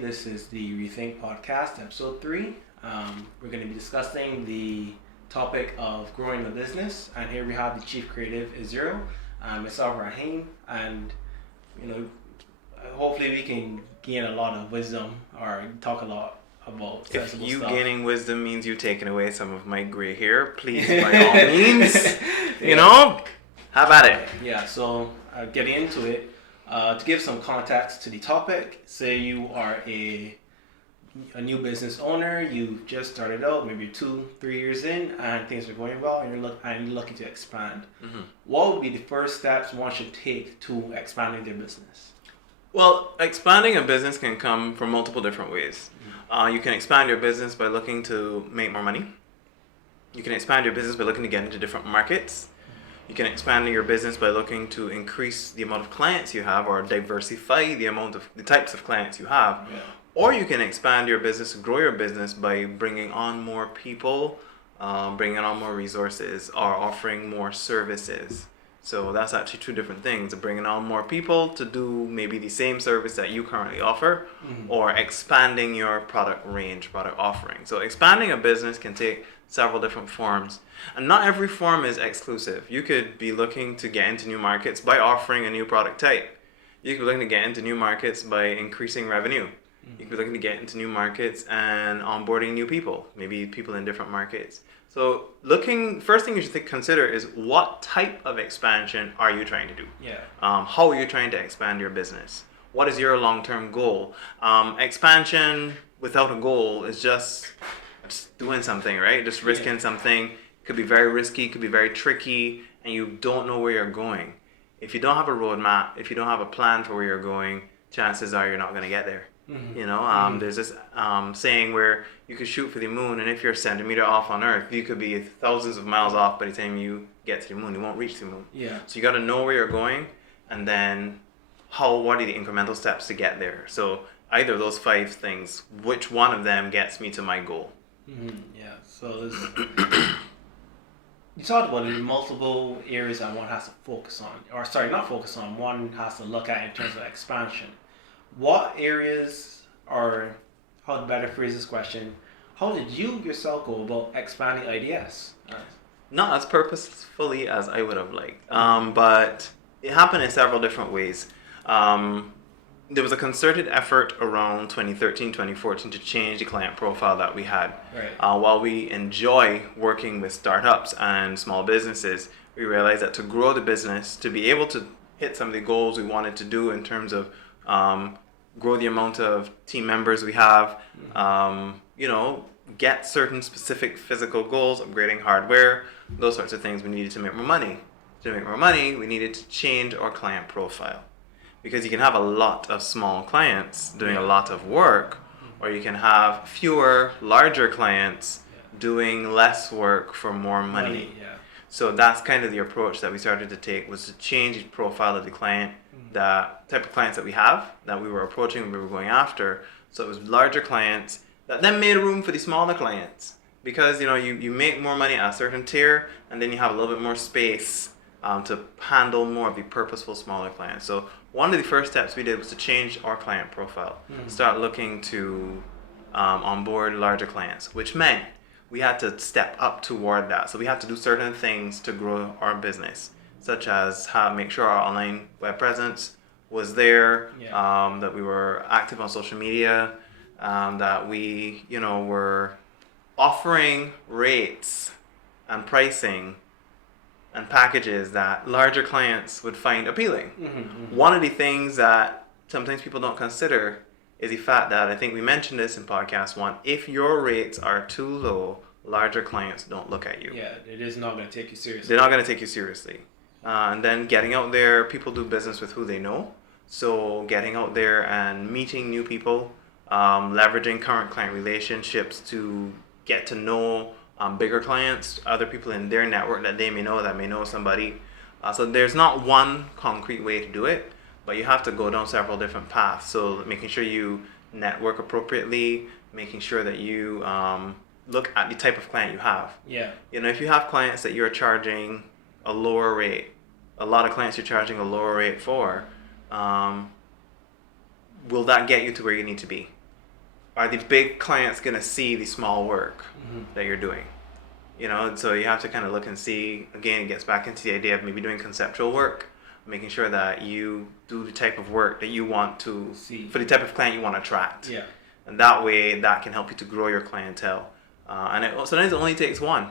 This is the Rethink podcast, episode 3. We're going to be discussing the topic of growing a business, and here we have the chief creative Israel, myself Rahim, and hopefully we can gain a lot of wisdom or talk a lot about sensible If you stuff. gaining wisdom means you taking away some of my gray hair, please by all means, have at it. Yeah, so getting into it, to give some context to the topic, say you are a new business owner, you just started out, maybe 2-3 years in, and things are going well, and you're looking to expand. Mm-hmm. What would be the first steps one should take to expanding their business? Well, expanding a business can come from multiple different ways. You can expand your business by looking to make more money. You can expand your business by looking to get into different markets. You can expand your business by looking to increase the amount of clients you have or diversify the types of clients you have. Yeah. Or you can expand your business, grow your business by bringing on more people, bringing on more resources, or offering more services. So that's actually two different things: bringing on more people to do maybe the same service that you currently offer, or expanding your product range, product offering. So expanding a business can take several different forms, and not every form is exclusive. You could be looking to get into new markets by offering a new product type. You could be looking to get into new markets by increasing revenue. You could be looking to get into new markets and onboarding new people, maybe people in different markets. So first thing you should consider is what type of expansion are you trying to do? Yeah. How are you trying to expand your business? What is your long-term goal? Expansion without a goal is just doing something, right? Just risking something. It could be very risky, it could be very tricky, and you don't know where you're going. If you don't have a roadmap, if you don't have a plan for where you're going, chances are you're not going to get there. There's this saying where you could shoot for the moon, and if you're a centimeter off on Earth, you could be thousands of miles off by the time you get to the moon. You won't reach the moon. Yeah. So you got to know where you're going, and then what are the incremental steps to get there. So either of those 5 things, which one of them gets me to my goal? Yeah. So you talked about the multiple areas that one has to focus on, or sorry, not focus on. One has to look at in terms of expansion. What areas, or how to better phrase this question, how did you yourself go about expanding IDS? Not as purposefully as I would have liked, but it happened in several different ways. There was a concerted effort around 2013, 2014 to change the client profile that we had. Right. While we enjoy working with startups and small businesses, we realized that to grow the business, to be able to hit some of the goals we wanted to do in terms of grow the amount of team members we have, get certain specific physical goals, upgrading hardware, those sorts of things, we needed to make more money. To make more money, we needed to change our client profile. Because you can have a lot of small clients doing a lot of work, or you can have fewer, larger clients doing less work for more money. Yeah. So that's kind of the approach that we started to take, was to change the profile of the client, the type of clients that we have, that we were approaching, we were going after. So it was larger clients that then made room for the smaller clients. Because you make more money at a certain tier, and then you have a little bit more space to handle more of the purposeful smaller clients. So one of the first steps we did was to change our client profile, start looking to onboard larger clients, which meant we had to step up toward that. So we had to do certain things to grow our business, such as make sure our online web presence was there, that we were active on social media, that we were offering rates and pricing and packages that larger clients would find appealing. One of the things that sometimes people don't consider is the fact that, I think we mentioned this in podcast 1, if your rates are too low, larger clients don't look at you. Yeah, it is not going to take you seriously. They're not going to take you seriously. And then getting out there, people do business with who they know. So getting out there and meeting new people, leveraging current client relationships to get to know bigger clients, other people in their network that they may know somebody. So there's not one concrete way to do it, but you have to go down several different paths. So making sure you network appropriately, making sure that you look at the type of client you have. Yeah. If you have clients that you're charging a lower rate, a lot of clients you're charging a lower rate for, will that get you to where you need to be? are the big clients going to see the small work that you're doing? You know, and so you have to kind of look and see. Again, it gets back into the idea of maybe doing conceptual work, making sure that you do the type of work that you want to See. for the type of client you want to attract. Yeah. And that way, that can help you to grow your clientele. And sometimes it only takes one.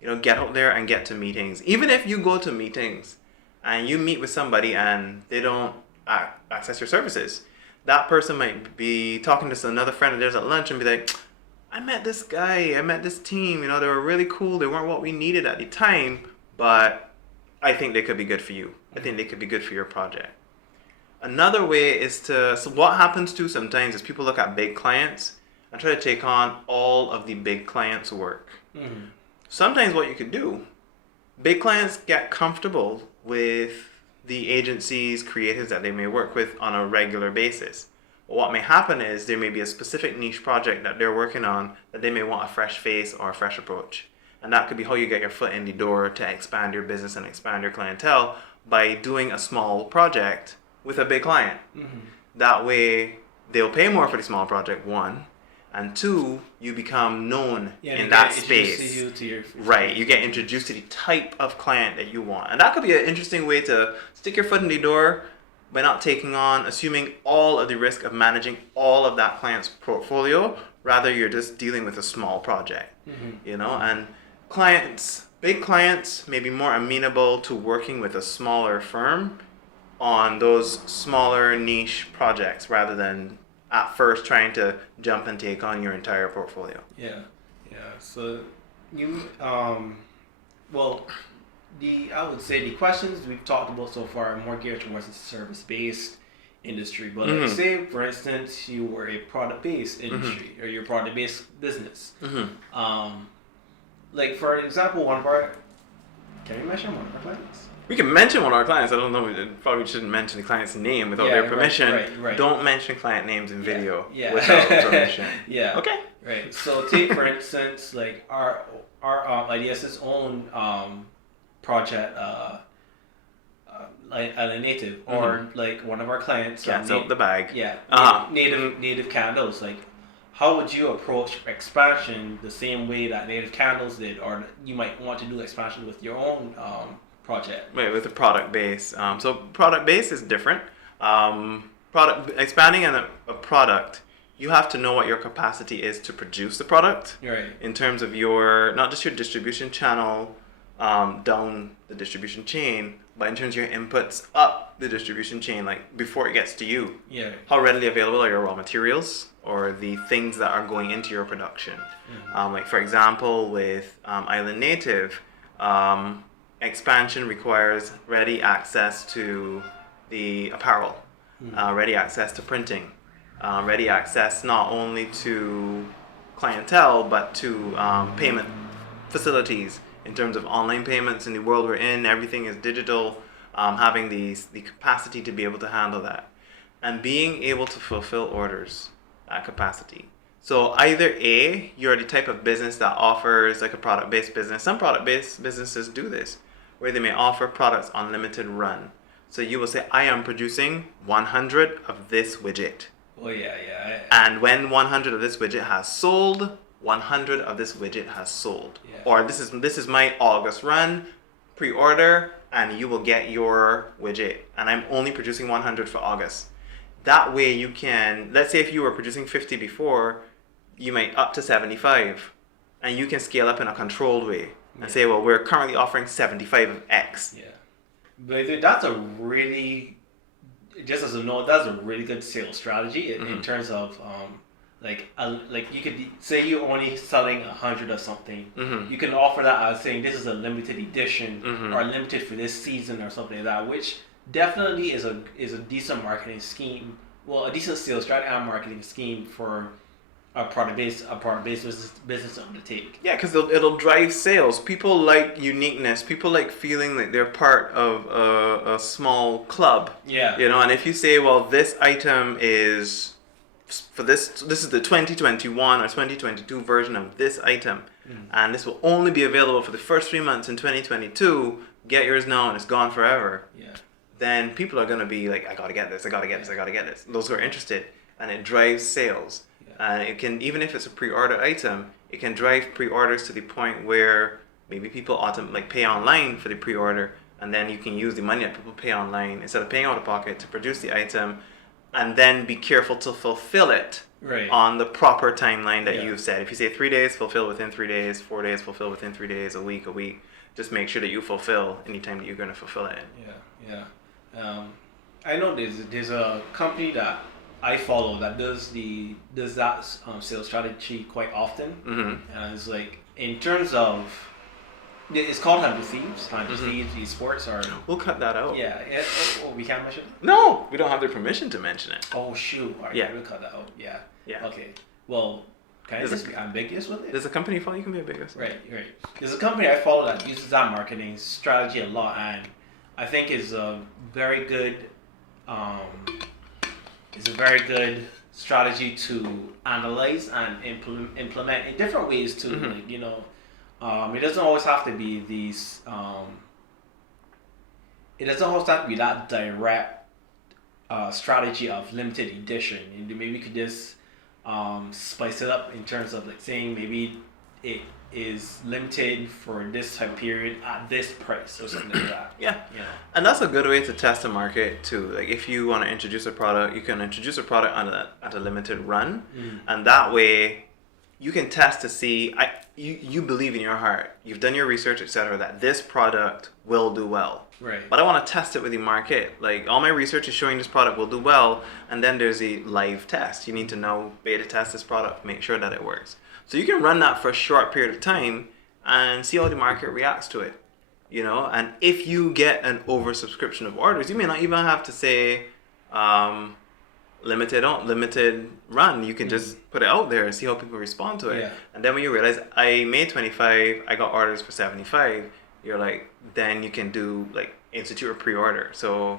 You know, get out there and get to meetings. Even if you go to meetings and you meet with somebody and they don't access your services, that person might be talking to another friend of theirs at lunch and be like, I met this guy, I met this team, you know, they were really cool, they weren't what we needed at the time, but I think they could be good for you. I think they could be good for your project. Another way is so what happens too sometimes is people look at big clients and try to take on all of the big clients' work. Mm-hmm. Sometimes what you could do, big clients get comfortable with the agencies, creatives that they may work with on a regular basis. What may happen is there may be a specific niche project that they're working on that they may want a fresh face or a fresh approach. And that could be how you get your foot in the door to expand your business and expand your clientele by doing a small project with a big client. Mm-hmm. That way they'll pay more for the small project, one, and two, you become known in that space. Right, you get introduced to the type of client that you want. And that could be an interesting way to stick your foot in the door by not assuming all of the risk of managing all of that client's portfolio. Rather, you're just dealing with a small project, you know, and big clients may be more amenable to working with a smaller firm on those smaller niche projects rather than at first trying to jump and take on your entire portfolio. Yeah. So you, I would say the questions we've talked about so far are more geared towards a service-based industry. But like say, for instance, you were a product-based industry or you're a product-based business. Like for example, can we mention one of our clients? We can mention one of our clients. I don't know. We probably shouldn't mention the client's name without their permission. Right. Don't mention client names in video without permission. Yeah. Okay. Right. So take for instance, like our IDS's own project, like a native, or like one of our clients. Cats out the bag. Yeah. Native candles. Like, how would you approach expansion the same way that Native Candles did, or you might want to do expansion with your own project? Right, with a product base. So product base is different. Expanding in a product, you have to know what your capacity is to produce the product. Right. In terms of not just your distribution channel down the distribution chain, but in terms of your inputs up the distribution chain, like before it gets to you. Yeah. How readily available are your raw materials or the things that are going into your production? Like for example, with Island Native, expansion requires ready access to the apparel, ready access to printing, ready access not only to clientele but to payment facilities. In terms of online payments in the world we're in, everything is digital. Having the capacity to be able to handle that and being able to fulfill orders at capacity. So either A, you're the type of business that offers like a product-based business. Some product-based businesses do this, where they may offer products on limited run. So you will say, I am producing 100 of this widget. Oh yeah. And when 100 of this widget has sold, 100 of this widget has sold. Yeah. Or this is my August run, pre-order, and you will get your widget. And I'm only producing 100 for August. That way you can, let's say if you were producing 50 before, you might up to 75. And you can scale up in a controlled way. And say, well, we're currently offering 75 of X. Yeah. But that's a really, just as a note, that's a really good sales strategy in terms of, like you could say you're only selling 100 of something. You can offer that as saying this is a limited edition or limited for this season or something like that, which definitely is a decent marketing scheme. Well, a decent sales strategy and marketing scheme for a product-based business to undertake. Yeah, because it'll drive sales. People like uniqueness. People like feeling like they're part of a small club. Yeah. You know, and if you say, well, this item is for this is the 2021 or 2022 version of this item, and this will only be available for the first 3 months in 2022. Get yours now, and it's gone forever. Yeah. Then people are gonna be like, I gotta get this. Those who are interested, and it drives sales. It can, even if it's a pre-order item, it can drive pre-orders to the point where maybe people pay online for the pre-order, and then you can use the money that people pay online instead of paying out of pocket to produce the item, and then be careful to fulfill it on the proper timeline that you've said. If you say 3 days, fulfill within 3 days, 4 days, fulfill within 3 days, a week. Just make sure that you fulfill anytime that you're going to fulfill it in. I know there's a company that I follow that does that sales strategy quite often, and it's like in terms of it's called Hinder Thieves, Esports, or we'll cut that out. We can't mention it? No, we don't have the permission to mention it. Oh shoot! All right, we'll cut that out. Yeah. Okay. Well, can I just be ambiguous with it? There's a company you follow, you can be ambiguous. Right. There's a company I follow that uses that marketing strategy a lot, and I think is a very good strategy to analyze and implement in different ways too. It doesn't always have to be these. It doesn't always have to be that direct strategy of limited edition. And maybe we could just spice it up in terms of like saying maybe it is limited for this time period at this price or something like that. And that's a good way to test the market too. Like if you want to introduce a product, you can introduce a product at a limited run, and that way you can test to see you believe in your heart, you've done your research, etc., that this product will do well. But I want to test it with the market. Like all my research is showing this product will do well, and then there's a live test. You need to know beta test this product, make sure that it works. So you can run that for a short period of time and see how the market reacts to it. And if you get an oversubscription of orders, you may not even have to say limited run. You can just put it out there and see how people respond to it. And then when you realize I made 25, I got orders for 75, you're like, then you can do institute a pre-order. So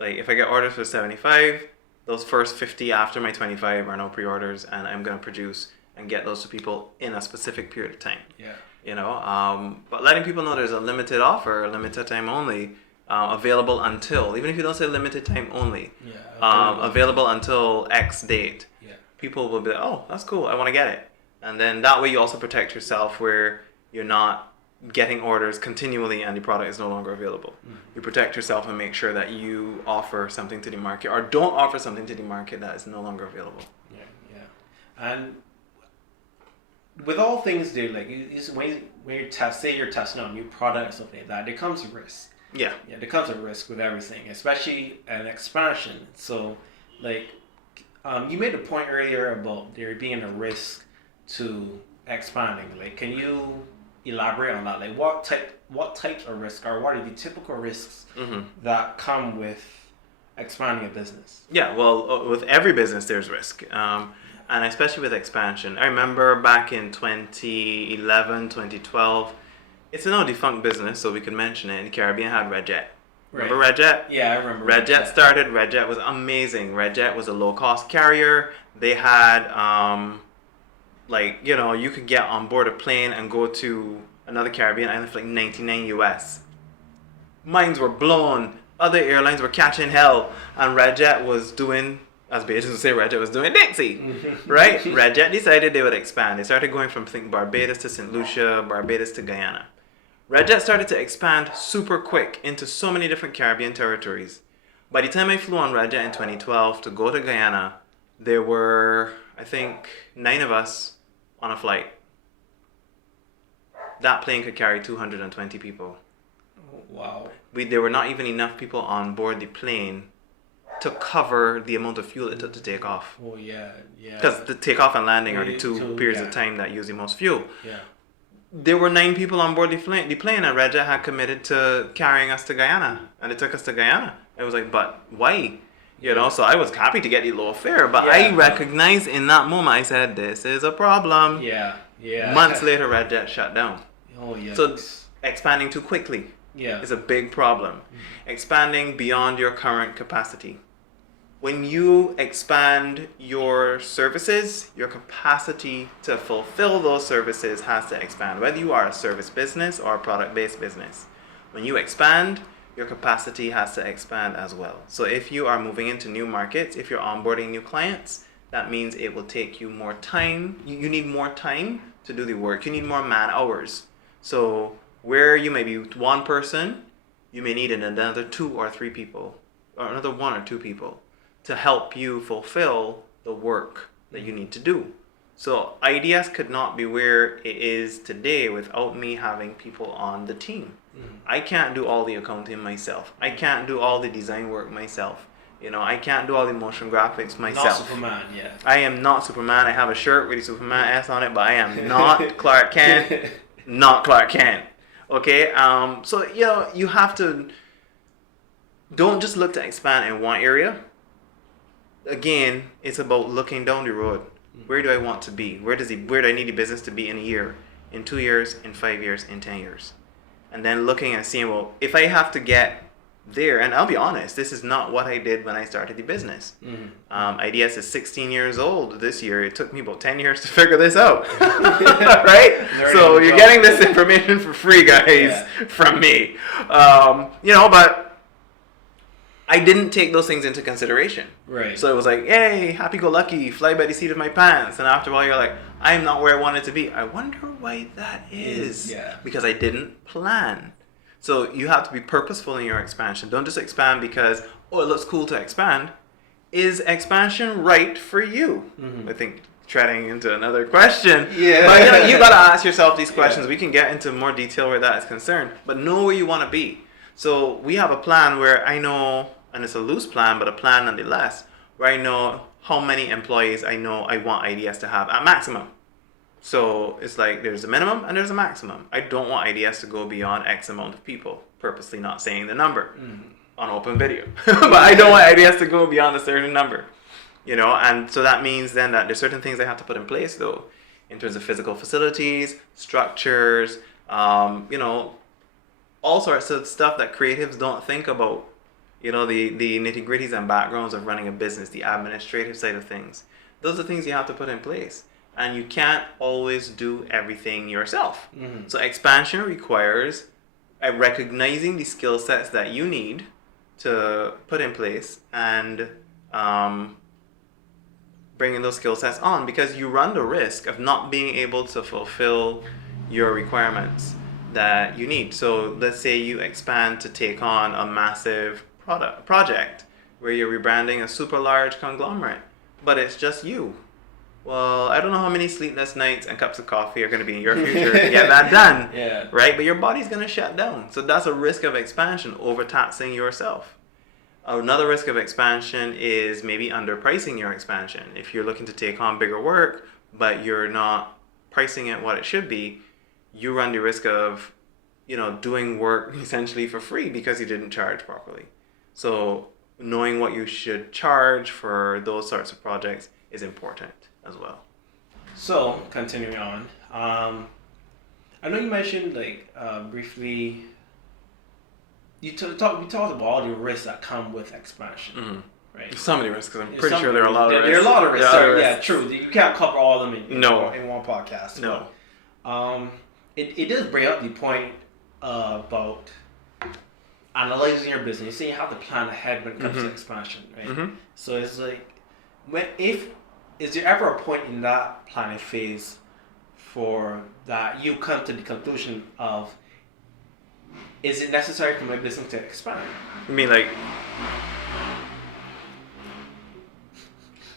if I get orders for 75, those first 50 after my 25 are now pre-orders, and I'm going to produce and get those to people in a specific period of time. But letting people know there's a limited offer, limited time only, available until, even if you don't say limited time only, available until X date. People will be like, oh, that's cool, I want to get it. And then that way you also protect yourself where you're not getting orders continually and the product is no longer available. You protect yourself and make sure that you offer something to the market, or don't offer something to the market that is no longer available. And with all things, dude, when you say you're testing out a new product or something like that, there comes a risk. There comes a risk with everything, especially an expansion. So, you made a point earlier about there being a risk to expanding. Can you elaborate on that? What types of risks, or what are the typical risks that come with expanding a business? Well, with every business there's risk. And especially with expansion. I remember back in 2011, 2012, it's a now defunct business, so we could mention it. In the Caribbean had Redjet. Remember Redjet? Yeah, I remember. Redjet started. Redjet was amazing. Redjet was a low-cost carrier. They had, you could get on board a plane and go to another Caribbean island for $99 US. Minds were blown. Other airlines were catching hell, and Redjet was doing, as Beatrice would say, Redjet was doing Dixie, right? Redjet decided they would expand. They started going from Barbados to St. Lucia, Barbados to Guyana. Redjet started to expand super quick into so many different Caribbean territories. By the time I flew on Redjet in 2012 to go to Guyana, there were, I think, 9 of us on a flight. That plane could carry 220 people. Wow. There were not even enough people on board the plane to cover the amount of fuel it took to take off. Oh, yeah. Because the takeoff and landing are the two periods of time that use the most fuel. There were 9 people on board the plane, and Redjet had committed to carrying us to Guyana, and it took us to Guyana. It was like, but why? So I was happy to get the low fare, but I recognized in that moment, I said, this is a problem. Months later, Redjet shut down. So expanding too quickly is a big problem. Expanding beyond your current capacity. When you expand your services, your capacity to fulfill those services has to expand, whether you are a service business or a product-based business. When you expand, your capacity has to expand as well. So if you are moving into new markets, if you're onboarding new clients, that means it will take you more time. You need more time to do the work. You need more man hours. So where you may be one person, you may need another 2 or 3 people, or another 1 or 2 people to help you fulfill the work that you need to do. So IDS could not be where it is today without me having people on the team. I can't do all the accounting myself. I can't do all the design work myself. I can't do all the motion graphics myself. Not Superman, yeah. I am not Superman. I have a shirt with a Superman S on it, but I am not Clark Kent. Not Clark Kent. Okay? So, you have to... Don't just look to expand in one area. Again, it's about looking down the road. Where do I want to be? Where do I need the business to be in a year, in 2 years, in 5 years, in 10 years? And then looking and seeing, well, if I have to get there, and I'll be honest, this is not what I did when I started the business. IDS is 16 years old this year. It took me about 10 years to figure this out. Right? So you're getting this information for free, guys, from me. But I didn't take those things into consideration. Right. So it was like, hey, happy-go-lucky, fly by the seat of my pants. And after a while, you're like, I'm not where I wanted to be. I wonder why that is. Yeah. Because I didn't plan. So you have to be purposeful in your expansion. Don't just expand because, it looks cool to expand. Is expansion right for you? I think treading into another question. Yeah. But you got to ask yourself these questions. We can get into more detail where that is concerned. But know where you want to be. So we have a plan where I know, and it's a loose plan, but a plan nonetheless, where I know how many employees I know I want IDS to have at maximum. So it's like there's a minimum and there's a maximum. I don't want IDS to go beyond X amount of people, purposely not saying the number on open video. But I don't want IDS to go beyond a certain number. And so that means then that there's certain things I have to put in place though, in terms of physical facilities, structures, all sorts of stuff that creatives don't think about. The nitty-gritties and backgrounds of running a business, the administrative side of things. Those are things you have to put in place. And you can't always do everything yourself. So expansion requires recognizing the skill sets that you need to put in place and bringing those skill sets on, because you run the risk of not being able to fulfill your requirements that you need. So let's say you expand to take on a massive project where you're rebranding a super large conglomerate, but it's just you. Well, I don't know how many sleepless nights and cups of coffee are going to be in your future to get that done. Yeah. Right? But your body's going to shut down. So that's a risk of expansion, overtaxing yourself. Another risk of expansion is maybe underpricing your expansion. If you're looking to take on bigger work, but you're not pricing it what it should be, you run the risk of, doing work essentially for free because you didn't charge properly. So knowing what you should charge for those sorts of projects is important as well. So continuing on, I know you mentioned briefly. We talked about all the risks that come with expansion, right? So many risks, because I'm pretty sure there are a lot of risks. There are a lot of risks. Yeah, true. You can't cover all of them in one podcast. No. But, it does bring up the point about analyzing your business. So you have to plan ahead when it comes to expansion, right? So it's like, is there ever a point in that planning phase for that you come to the conclusion of, is it necessary for my business to expand? You mean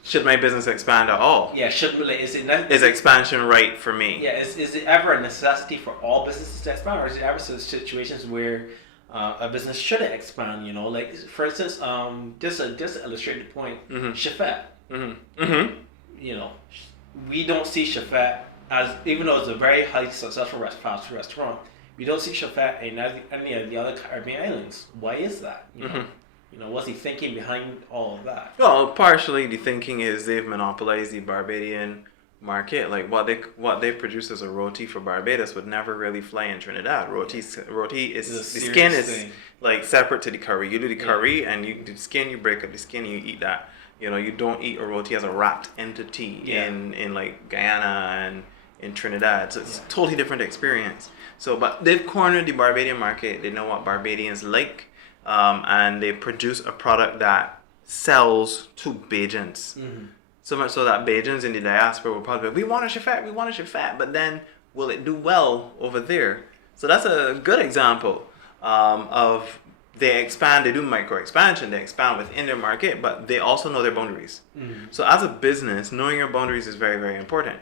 should my business expand at all? Yeah, is expansion right for me? Yeah, is it ever a necessity for all businesses to expand, or is it ever situations where a business shouldn't expand? For instance, just to illustrate the point, Chefette. We don't see Chefette as, even though it's a very highly successful fast food restaurant, we don't see Chefette in any of the other Caribbean islands. Why is that? What's the thinking behind all of that? Well, partially the thinking is they've monopolized the Barbadian market. Like what they produce as a roti for Barbados would never really fly in Trinidad. Roti is the skin is thing. Like separate to the curry. You do the curry and the skin, you break up the skin and you eat that. You don't eat a roti as a wrapped entity in like Guyana and in Trinidad. So it's a totally different experience. So, but they've cornered the Barbadian market. They know what Barbadians like, and they produce a product that sells to Bajans. So much so that Bajans in the diaspora will probably be, we want to Shafat, we want to Shafat, but then will it do well over there? So that's a good example of they expand, they do micro expansion, they expand within their market, but they also know their boundaries. So as a business, knowing your boundaries is very, very important.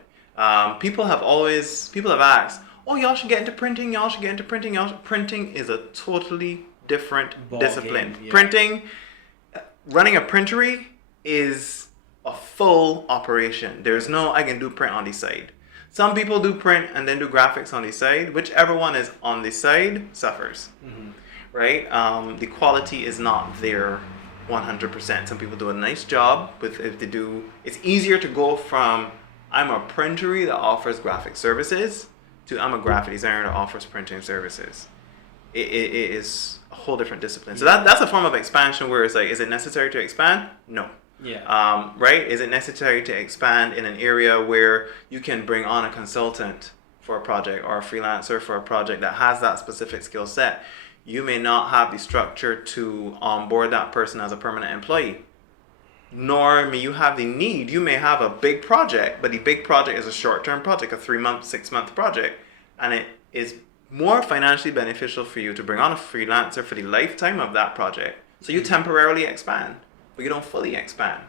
People have asked, oh, y'all should get into printing, y'all should get into printing. Printing is a totally different discipline. Game, yeah. Printing, running a printery is a full operation. There's no, I can do print on the side. Some people do print and then do graphics on the side. Whichever one is on the side suffers, right? The quality is not there 100%. Some people do a nice job with, if they do, it's easier to go from I'm a printery that offers graphic services to I'm a graphic designer that offers printing services. It is a whole different discipline. So that's a form of expansion where it's like, is it necessary to expand? No. Yeah. Right? Is it necessary to expand in an area where you can bring on a consultant for a project or a freelancer for a project that has that specific skill set? You may not have the structure to onboard that person as a permanent employee, nor may you have the need. You may have a big project, but the big project is a short-term project, a 3-month, 6-month project, and it is more financially beneficial for you to bring on a freelancer for the lifetime of that project. So you temporarily expand, but you don't fully expand,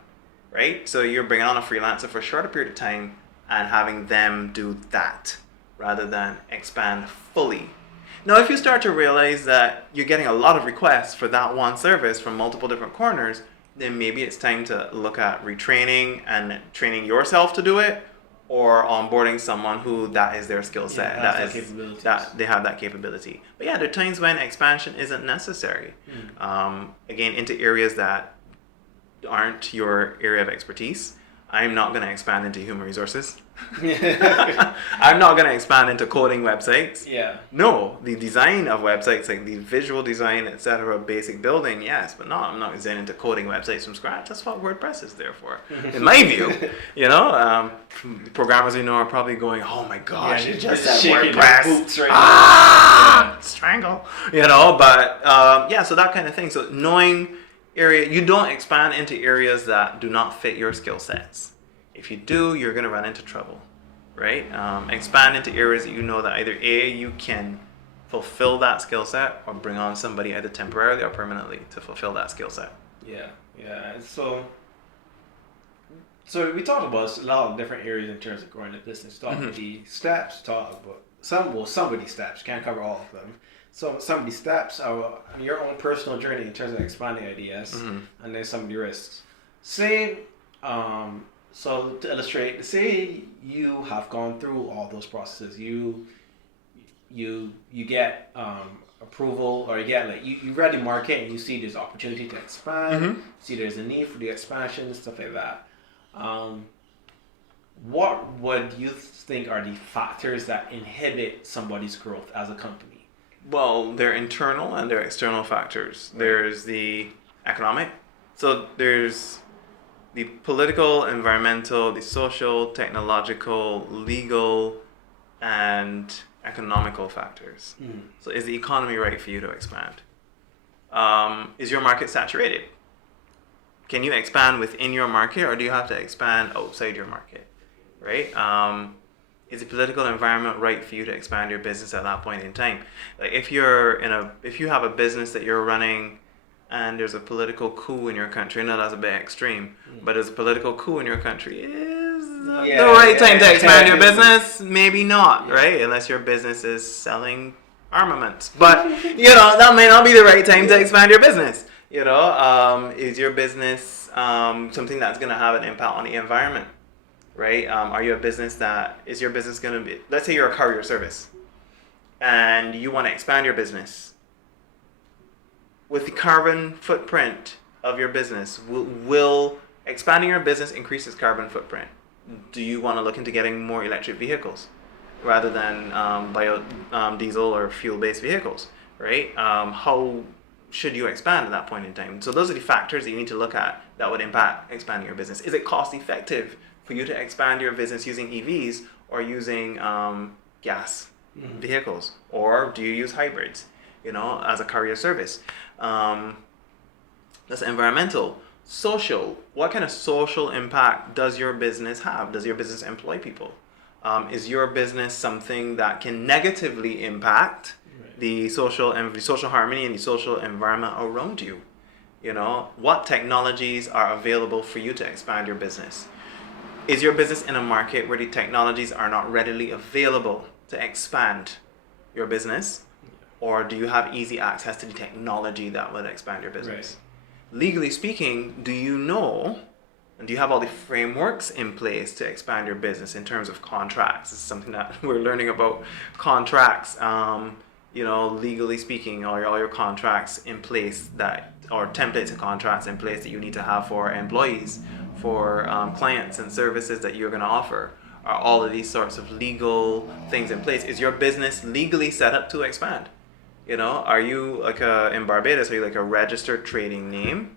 right? So you're bringing on a freelancer for a shorter period of time and having them do that rather than expand fully. Now, if you start to realize that you're getting a lot of requests for that one service from multiple different corners, then maybe it's time to look at retraining and training yourself to do it, or onboarding someone who that is their skill set, that they have that capability. But yeah, there are times when expansion isn't necessary. Again, into areas that aren't your area of expertise. I'm not going to expand into human resources. I'm not going to expand into coding websites. Yeah. No, the design of websites, like the visual design, etc., basic building, yes, but no, I'm not designing into coding websites from scratch. That's what WordPress is there for, in my view. You know, programmers you know are probably going, "Oh my gosh, Yeah, you just just said shaking WordPress, their boots right yeah. Strangle." You know, but yeah, so that kind of thing. So knowing area, you don't expand into areas that do not fit your skill sets. If you do, you're going to run into trouble, right? Expand into areas that you know that either A, you can fulfill that skill set, or bring on somebody either temporarily or permanently to fulfill that skill set. Yeah, yeah. And so we talked about a lot of different areas in terms of growing the business. Talk about the steps, talk about some of these steps. Can't cover all of them. So some of these steps are your own personal journey in terms of expanding ideas, and then some of the risks. Say, so to illustrate, say you have gone through all those processes. You get approval, or you get like you read the market and you see there's opportunity to expand. See there's a need for the expansion, stuff like that. What would you think are the factors that inhibit somebody's growth as a company? Well, there are internal and there are external factors. Right. There's the economic. So there's the political, environmental, the social, technological, legal, and economical factors. So is the economy right for you to expand? Is your market saturated? Can you expand within your market, or do you have to expand outside your market? Right? Is the political environment right for you to expand your business at that point in time? Like if you have a business that you're running and there's a political coup in your country, I know that's a bit extreme, but there's a political coup in your country, is the right time to expand your business? Maybe not, right? Unless your business is selling armaments. But, you know, that may not be the right time to expand your business. You know, is your business something that's going to have an impact on the environment? Right? Are you a business is your business going to be, let's say you're a courier service and you want to expand your business. With the carbon footprint of your business, will expanding your business increase its carbon footprint? Do you want to look into getting more electric vehicles rather than diesel or fuel-based vehicles, right? How should you expand at that point in time? So those are the factors that you need to look at that would impact expanding your business. Is it cost effective for you to expand your business using EVs or using gas vehicles? Or do you use hybrids, you know, as a courier service? That's environmental. Social. What kind of social impact does your business have? Does your business employ people? Is your business something that can negatively impact the social harmony and the social environment around you? You know, what technologies are available for you to expand your business? Is your business in a market where the technologies are not readily available to expand your business? Or do you have easy access to the technology that would expand your business? Right. Legally speaking, do you know, and do you have all the frameworks in place to expand your business in terms of contracts? This is something that we're learning about, contracts. You know, legally speaking, all your contracts in place that, or templates of contracts in place that you need to have for employees, for clients and services that you're going to offer. Are all of these sorts of legal things in place? Is your business legally set up to expand? You know, are you like in Barbados, are you like a registered trading name?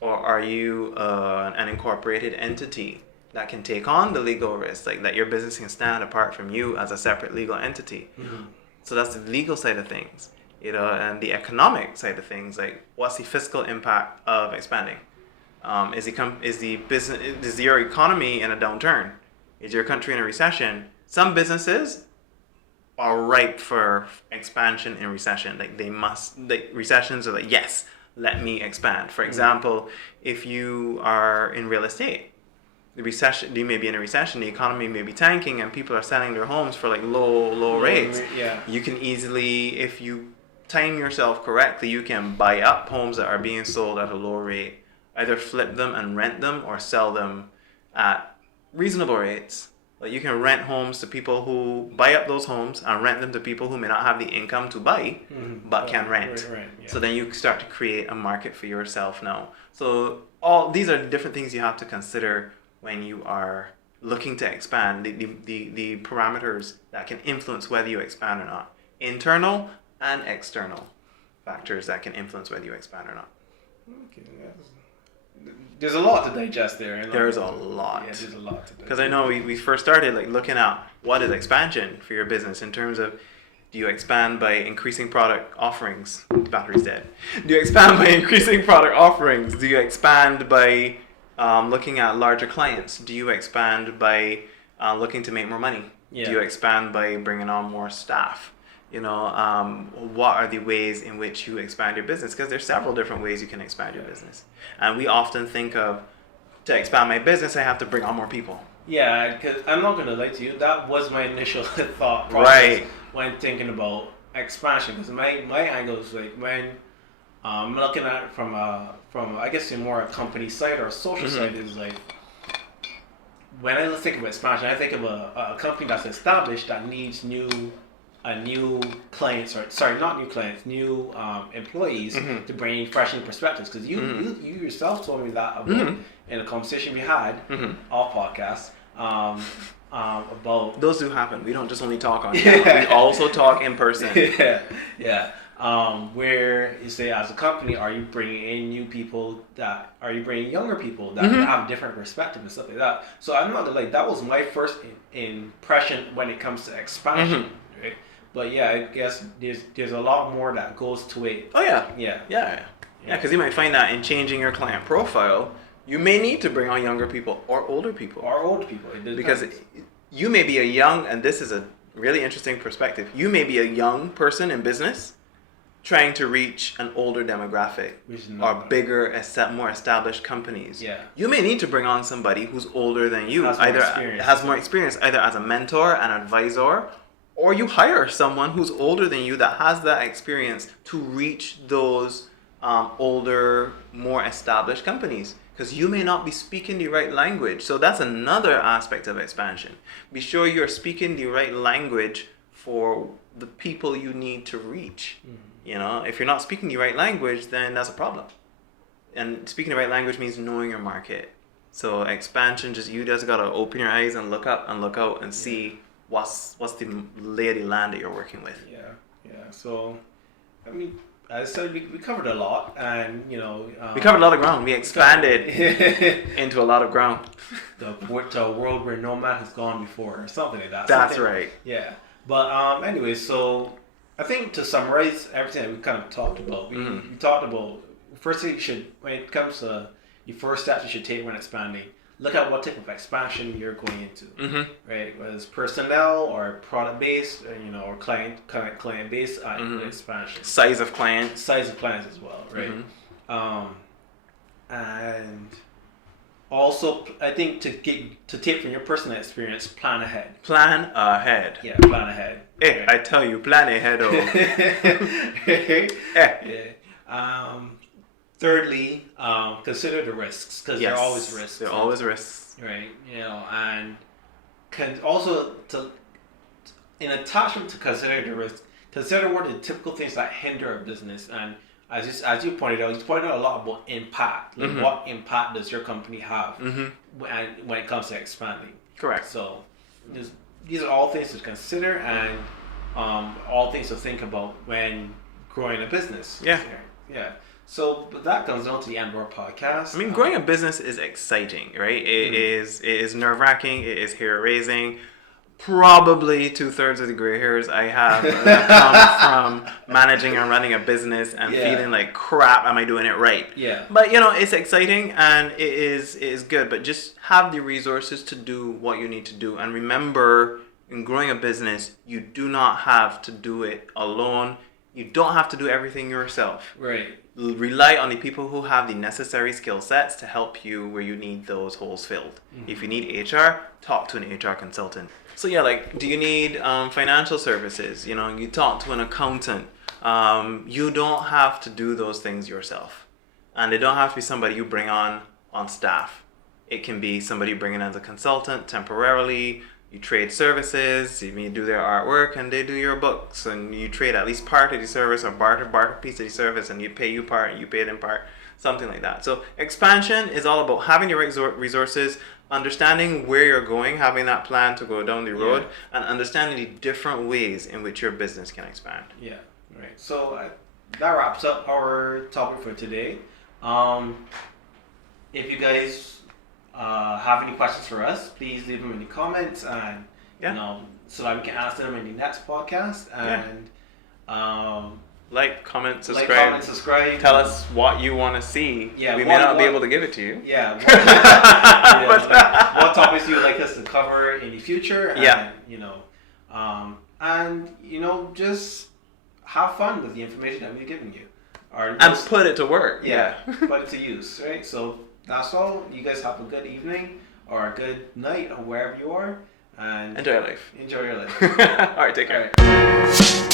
Or are you an incorporated entity that can take on the legal risk, like that your business can stand apart from you as a separate legal entity? Mm-hmm. So that's the legal side of things, you know, and the economic side of things, like what's the fiscal impact of expanding? Is your economy in a downturn? Is your country in a recession? Some businesses are ripe for expansion in recession. Like recessions are like, yes, let me expand. For example, if you are in real estate, you may be in a recession, the economy may be tanking and people are selling their homes for like low rates. Yeah. You can easily, if you time yourself correctly, you can buy up homes that are being sold at a low rate, either flip them and rent them or sell them at reasonable rates. Like you can rent homes to people who buy up those homes and rent them to people who may not have the income to buy, but can rent. Right, yeah. So then you start to create a market for yourself now. So all these are different things you have to consider when you are looking to expand, the parameters that can influence whether you expand or not. Internal and external factors that can influence whether you expand or not. Okay, there's a lot to digest there. There's a lot. Yeah, there's a lot to digest. Because I know we first started like looking at what is expansion for your business in terms of, do you expand by increasing product offerings? The battery's dead. Do you expand by increasing product offerings? Do you expand by looking at larger clients? Do you expand by looking to make more money? Yeah. Do you expand by bringing on more staff? You know, what are the ways in which you expand your business? Because there's several different ways you can expand your business. And we often think of, to expand my business, I have to bring on more people. Yeah, because I'm not going to lie to you, that was my initial thought process when thinking about expansion. Because my angle is like, when I'm looking at it from I guess more a company side or a social side, is like, when I think of expansion, I think of a company that's established that needs new clients, new employees to bring fresh new perspectives. Because you yourself told me that about in a conversation we had off podcast about those do happen. We don't just only talk on camera. We also talk in person. Yeah. Where you say, as a company, are you bringing in are you bringing younger people that have different perspective and stuff like that? So I'm not like, that was my first impression when it comes to expansion. Right? But yeah, I guess there's a lot more that goes to it. Oh yeah. Because you might find that in changing your client profile, you may need to bring on younger people or older people. Because you may be a young, and this is a really interesting perspective, you may be a young person in business trying to reach an older demographic or bigger, more established companies. Yeah. You may need to bring on somebody who's older than you, has more experience, either as a mentor, an advisor, or you hire someone who's older than you that has that experience to reach those older, more established companies. Because you may not be speaking the right language. So that's another aspect of expansion. Be sure you're speaking the right language for the people you need to reach. You know, if you're not speaking the right language, then that's a problem. And speaking the right language means knowing your market. So expansion, you just gotta open your eyes and look up and look out and see what's the lay of the land that you're working with. Yeah. So, I mean, as I said, we covered a lot, and we covered a lot of ground. We expanded into a lot of ground. To a world where no man has gone before, or something like that. That's right. Yeah. But anyway, so I think to summarize everything that we kind of talked about, we talked about, first thing when it comes to your first steps you should take when expanding. Look at what type of expansion you're going into, right? Whether it's personnel or product based, or client based expansion. Size of clients As well, right? And also, I think to take from your personal experience, plan ahead. Plan ahead. Yeah, plan ahead. Hey, right? I tell you, plan ahead. Thirdly, consider the risks, because there are always risks. There are always risks. Right, and can also in attachment to consider the risk, consider what are the typical things that hinder a business. And as you pointed out, a lot about impact. Like what impact does your company have when it comes to expanding? Correct. So these are all things to consider and all things to think about when growing a business. Yeah. So, but that comes down to the end of our podcast. I mean, growing a business is exciting, right? It is nerve-wracking. It is hair-raising. Probably 2/3 of the gray hairs I have come from managing and running a business and feeling like crap. Am I doing it right? Yeah. But it's exciting and it is good. But just have the resources to do what you need to do. And remember, in growing a business, you do not have to do it alone. You don't have to do everything yourself. Right. Rely on the people who have the necessary skill sets to help you where you need those holes filled. If you need HR, talk to an HR consultant. So do you need financial services? You talk to an accountant. You don't have to do those things yourself. And they don't have to be somebody you bring on staff. It can be somebody you bring in as a consultant temporarily. You trade services, you do their artwork, and they do your books, and you trade at least part of the service or barter piece of the service, and you pay you part, and you pay them part, something like that. So expansion is all about having the right resources, understanding where you're going, having that plan to go down the road, and understanding the different ways in which your business can expand. Yeah, right. So that wraps up our topic for today. If you guys have any questions for us, please leave them in the comments, and so that we can answer them in the next podcast. And like, comment, subscribe. Tell us what you want to see. Yeah, we may not be able to give it to you. Yeah. What topics you would like us to cover in the future? And, just have fun with the information that we're giving you. And put it to work. Yeah, put it to use, right? So that's all. You guys have a good evening or a good night or wherever you are. And enjoy your life. Enjoy your life. All right, take care. All right.